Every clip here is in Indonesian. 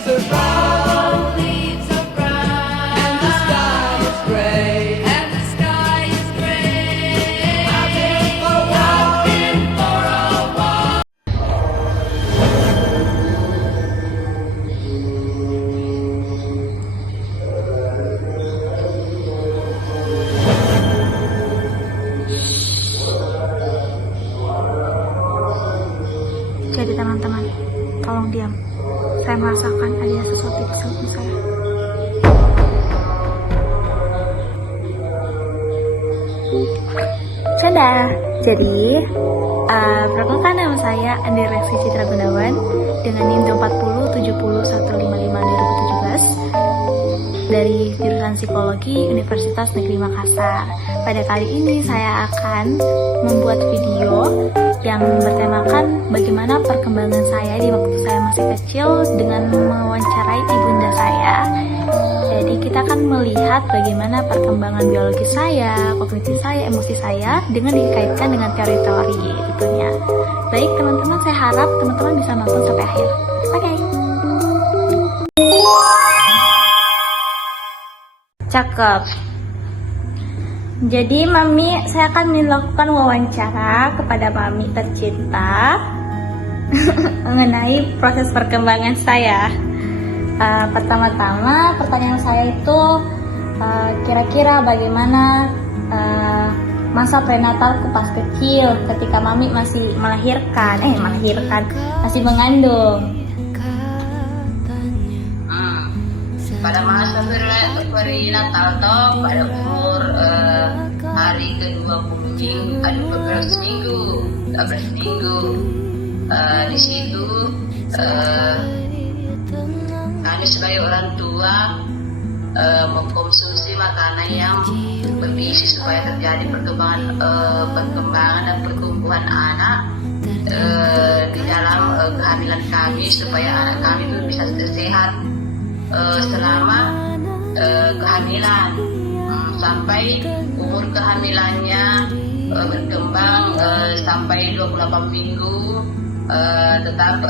leaves are brown, and the sky is gray. I've been for a walk. Jadi teman-teman, tolong diam. Saya merasakan ada sesuatu di samping saya. Canda. Jadi, perkenalkan nama saya Andi Reksi Citra Gunawan dengan NIM 40701550 2017 dari jurusan Psikologi Universitas Negeri Makassar. Pada kali ini saya akan membuat video yang bertemakan bagaimana perkembangan saya di waktu saya masih kecil dengan mewawancarai ibunda saya. Jadi kita akan melihat bagaimana perkembangan biologi saya, kognitif saya, emosi saya dengan dikaitkan dengan teori-teori tentunya. Baik teman-teman, saya harap teman-teman bisa nonton sampai akhir. Oke. Cakep. Jadi Mami, saya akan melakukan wawancara kepada Mami tercinta mengenai proses perkembangan saya. Pertama-tama pertanyaan saya itu kira-kira bagaimana masa prenatalku pas kecil ketika Mami masih melahirkan, masih mengandung. Pada masa perinatal toh pada umur hari ke-20 minggu, ada beberapa seminggu, di situ kami sebagai orang tua mengkonsumsi makanan yang bergizi supaya terjadi perkembangan dan pertumbuhan anak di dalam kehamilan kami, supaya anak kami itu bisa sehat selama kehamilan sampai umur kehamilannya berkembang sampai 28 minggu. Tetap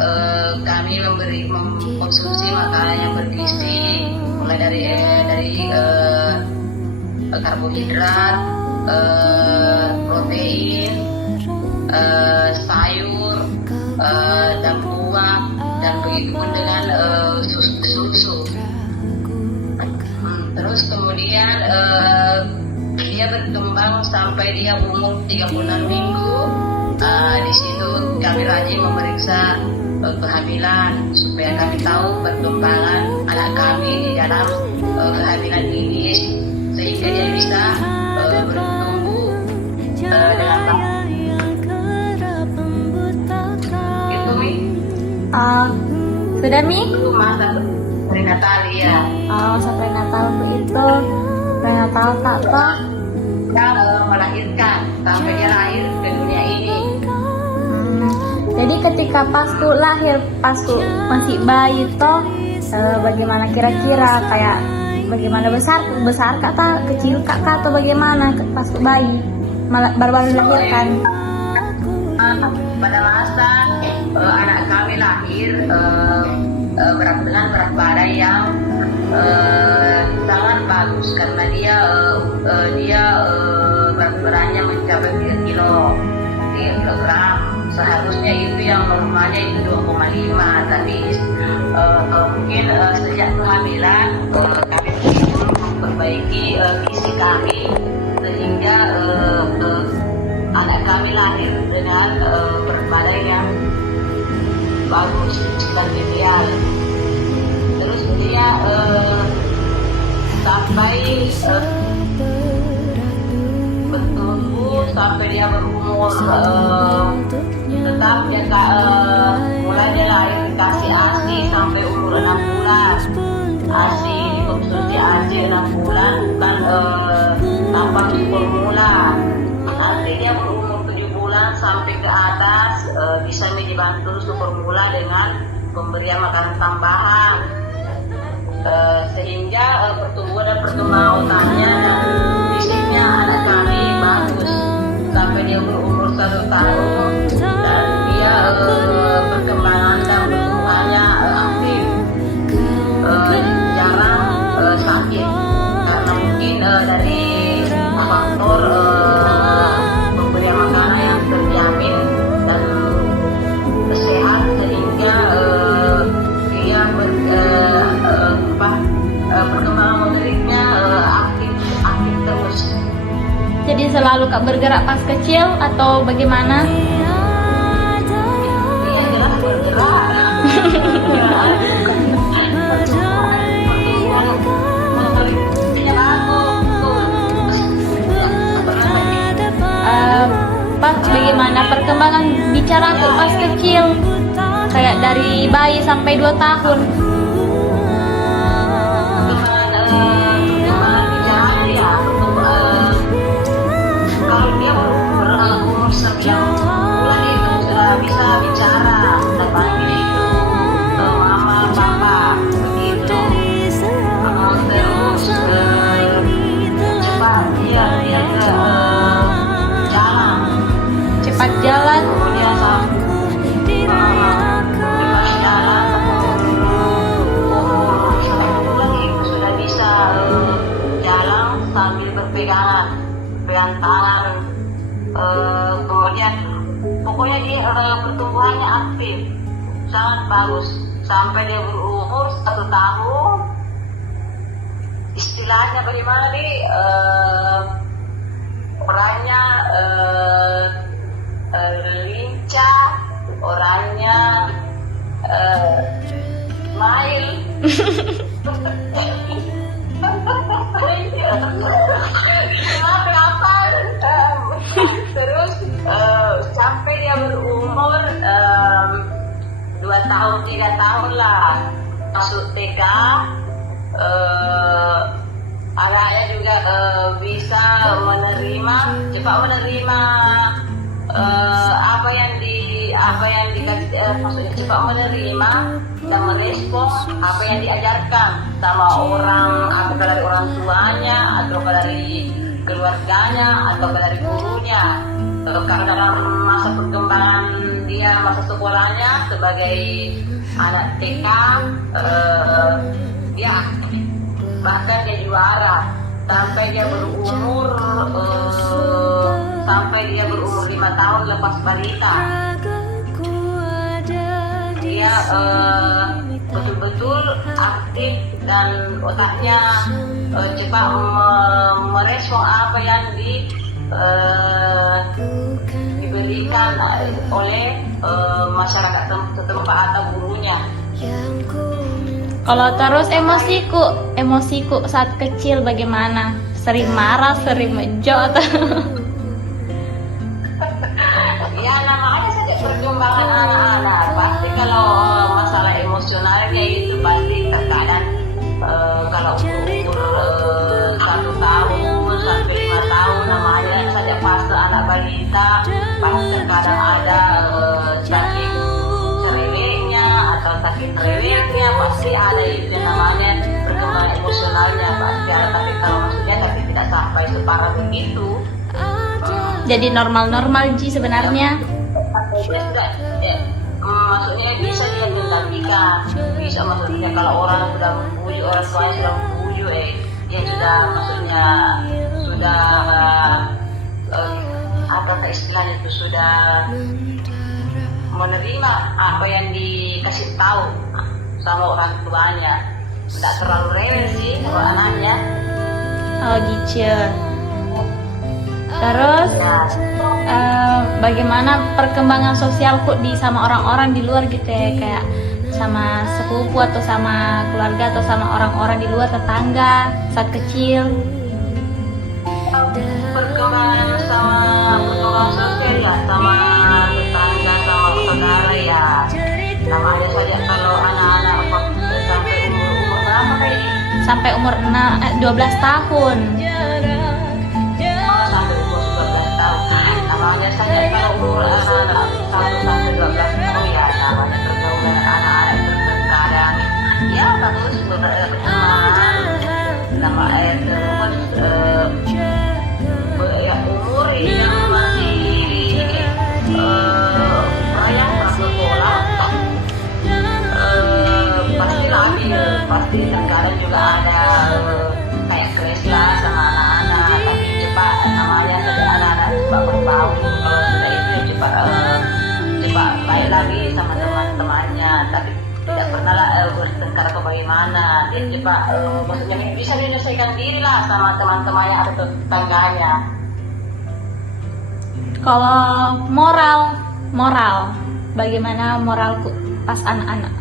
kami mengkonsumsi makanan yang bergizi, mulai dari karbohidrat, protein, sayur, dan buah, dan begitu pun dengan susu. Terus kemudian dia berkembang sampai dia umur 36 minggu. Di situ kami rajin memeriksa kehamilan supaya kami tahu perkembangan anak kami di dalam kehamilan ini, sehingga dia bisa bertumbuh dengan baik. Itu Mi. Sudah Mi? Itu masa prenatal ya. Masa prenatal itu prenatal apa? Kita melahirkan sampai dia lahir ke dunia ini. Jadi ketika pas masih bayi toh, bagaimana kira-kira kayak bagaimana besar kata kecil kakak atau bagaimana pas bayi baru dilahirkan? Pada masa anak kami lahir, berat badan yang sangat bagus karena dia berat badannya mencapai 3 kilogram. Seharusnya itu yang normalnya itu 2,5, tapi mungkin sejak kehamilan kami memperbaiki gizi kami sehingga anak kami lahir dengan berat badan yang bagus dan ideal. Terus dia sampai bertumbuh sampai dia berumur tetap dia mulai dia lahir dikasih ASI sampai umur 6 bulan. ASI dikonsumsi ASI 6 bulan bukan tanpa formula. Nanti dia berumur 7 bulan sampai ke atas bisa dibantu formula dengan pemberian makanan tambahan, sehingga pertumbuhan dan perkembangan otaknya dan fisiknya anak kami bagus sampai dia berumur 1 tahun dan dia perkembangan dan pertumbuhannya aktif. selalu Kak bergerak pas kecil atau bagaimana? Iya jelas bergerak. Pas bagaimana perkembangan bicara aku pas kecil, kayak dari bayi sampai 2 tahun. Kalau dia berumur 9 bulan itu sudah bisa bicara, sudah panggil itu mama, papa, begitu. Terus cepat dia ke jalan. Cepat jalan. Kemudian bebas jalan. Umur 1 bulan itu sudah bisa jalan sambil berpegangan, pegang tangan. Kemudian pokoknya dia pertumbuhannya aktif, sangat bagus sampai dia berumur 1 tahun. Istilahnya bagaimana nih? Orangnya lincah, orangnya smile. Terus sampai dia berumur 2 tahun 3 tahun lah masuk TK, anaknya juga bisa menerima, cepat menerima apa yang dikasih, maksudnya cepat menerima dan merespon apa yang diajarkan sama orang, apakah dari orang tuanya atau dari keluarganya atau dari gurunya. Karena dalam masa perkembangan dia, masa sekolahnya sebagai anak TK, dia bahkan dia juara sampai dia berumur 5 tahun lepas balita. Dia betul-betul aktif dan otaknya cepat merespon apa yang diberikan oleh masyarakat setempat atau gurunya. Kalau terus emosiku saat kecil bagaimana? Sering marah, sering menjauh atau? Ya namanya saja perkembangan anak-anak. Pasti kalau masalah emosionalnya itu pasti terkadang kalau umur 1 tahun sampai 5 tahun namanya saja fase anak balita, pasti terkadang ada saking cerewetnya atau saking cerewetnya, pasti ada itu namanya perkembangan emosionalnya pasti ada. Tapi kalau maksudnya tapi tidak sampai separah begitu. Jadi normal-normal Ji sebenarnya. Maksudnya bisa dia menggantikan, bisa maksudnya kalau orang sudah membujuk, orang tuanya sudah membujuk, dia sudah maksudnya sudah apa istilahnya itu sudah menerima apa yang dikasih tahu sama orang tuanya, tidak terlalu rewel sih kalau anaknya. Oh gitu. Terus bagaimana perkembangan sosialku sama orang-orang di luar gitu ya, kayak sama sepupu atau sama keluarga atau sama orang-orang di luar, tetangga saat kecil? Perkembangan sosial ya, sama tetangga, sama saudara ya. Namanya saja kalau anak-anak sampai umur berapa kayak ini? Sampai umur 12 tahun. Namanya saja kalau umur anak-anak 1 sampai 12 tahun ya, namanya pergaulan anak-anak itu terkadang ya bagus berteman, nama terus ya umur yang masih yang prasekolah pasti lagi pasti terkadang juga ada kayak kelas lah sama anak-anak, tapi cepat namanya saja anak-anak cepat berbaur, kalau sudah itu cepat baik lagi sama teman-temannya, tapi tidak pernah lah bertengkar atau bagaimana, dia cepat maksudnya bisa menyelesaikan diri lah sama teman-temannya atau tetangganya. Kalau moral, bagaimana moralku pas anak-anak?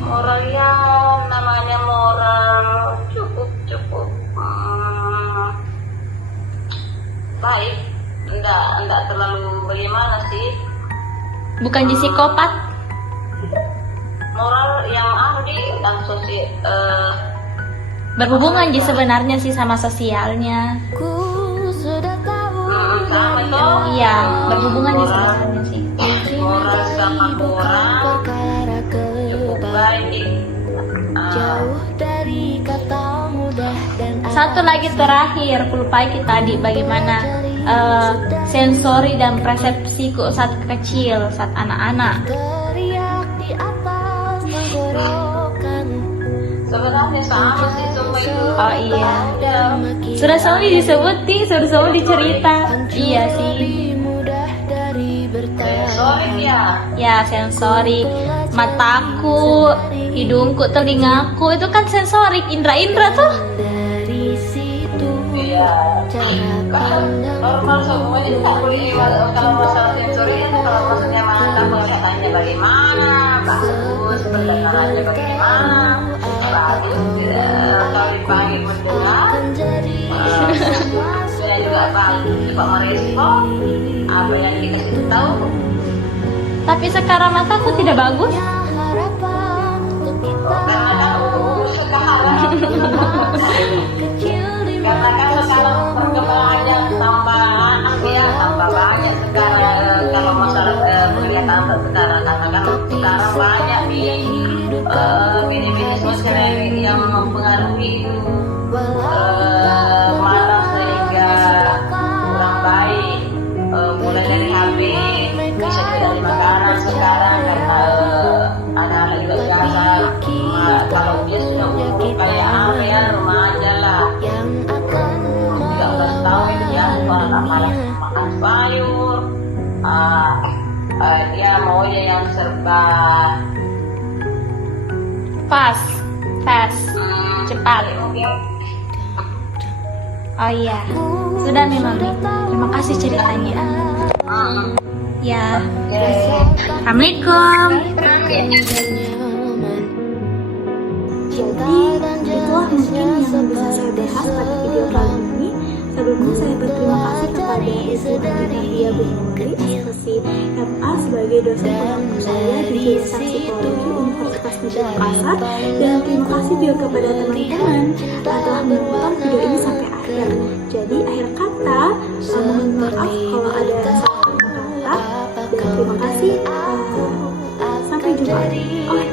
Moralnya namanya moral cukup baik, enggak terlalu bagaimana sih. Bukan di psikopat? Moral yang tentang sosial, Berhubungan sih sebenarnya sih sama sosialnya. sama itu. Iya, berhubungan di sosialnya sih. Moral sama moral cukup baik. Satu lagi terakhir, lupa kita tadi bagaimana sensori dan persepsiku saat kecil, saat anak-anak. Sebenarnya sama sih semua itu. Oh iya, sudah semua disebutin, sudah semua dicerita. Iya sih. Sensorik ya. Ya, sensorik. Mataku, hidungku, telingaku, itu kan sensorik, indra-indra tuh. Iya. Kan normal semuanya tidak boleh kalau masalah sensorik itu, kalau maksudnya mata penglihatannya bagaimana, bagus, pendengarannya bagaimana, bagus, kalau dipanggil mendengar, saya juga bagus cepat merespon apa yang kita tahu. Tapi sekarang mataku tidak bagus. Karena kan sekarang perkembangannya tambah banyak sekarang, kalau masalah penglihatan sekarang, karena kan sekarang banyak nih gini-gini sosial yang mempengaruhi mata sehingga kurang baik, mulai dari HP, bisa dari makanan sekarang, karena anak-anak juga biasa kalau dia sudah umur kayak ya remaja lah, 13 tahun ya, kalau tak makan sayur, dia maunya yang serba Fast, cepat. Oh iya, sudah nih Mami. Terima kasih ceritanya. Ya. Assalamualaikum. Jadi, itulah mungkin yang bisa saya bahas pada video kali ini. Sebelumnya saya berterima kasih kepada Ibu Nadia Bunuri, asosiasi FA sebagai dosen pendamping saya di jurusan Psikologi Universitas Negeri Makassar, dan terima kasih juga kepada teman-teman telah menonton video ini sampai akhir. Jadi akhir kata, mohon maaf kalau ada salah kata, dan terima kasih. Sampai jumpa.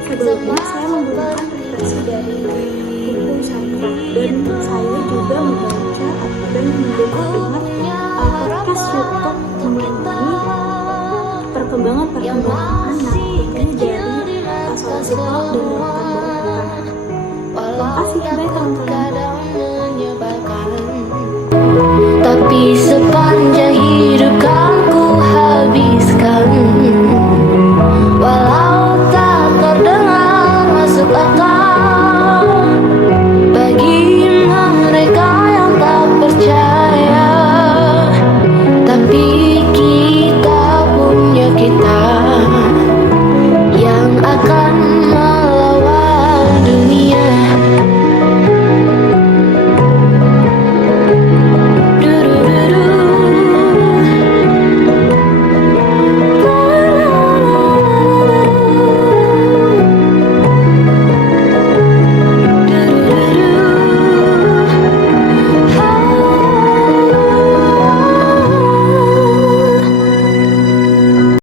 Sebelumnya saya menggunakan referensi dari buku Sandra, dan saya juga membaca dan mendengar podcast YouTube mengenai perkembangan anak ini dari soal psikolog dan dokter. Terima kasih, bye teman-teman. Tapi sepanjang